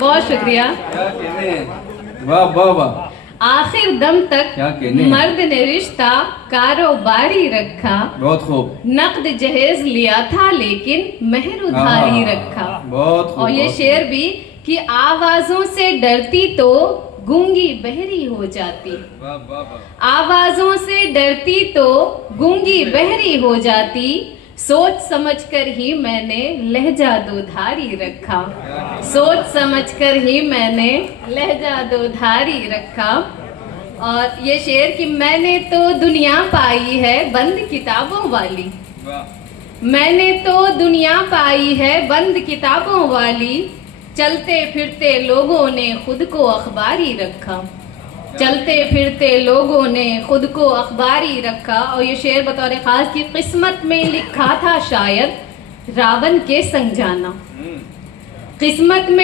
बहुत शुक्रिया। क्या कहने, वाह वाह वाह, आखिर दम तक क्या कहने। मर्द ने रिश्ता कारोबारी रखा, बहुत खूब, नकद जहेज लिया था लेकिन मेहर उधारी रखा। बहुत खूब। और ये बहुत शेर भी कि आवाजों से डरती तो गूंगी बहरी हो जाती, खूब। वाह वाह वाह, आवाजों से डरती तो गूंगी बहरी हो जाती, सोच समझकर ही मैंने लहजा दोधारी रखा, सोच समझकर ही मैंने लहजा दोधारी रखा। और ये शेर कि मैंने तो दुनिया पाई है बंद किताबों वाली, वाह, मैंने तो दुनिया पाई है बंद किताबों वाली, चलते फिरते लोगों ने खुद को अखबारी रखा, चलते फिरते लोगों ने खुद को अखबारी रखा। और ये शेर बतौर खास की किस्मत में लिखा था शायद रावण के संग जाना, किस्मत में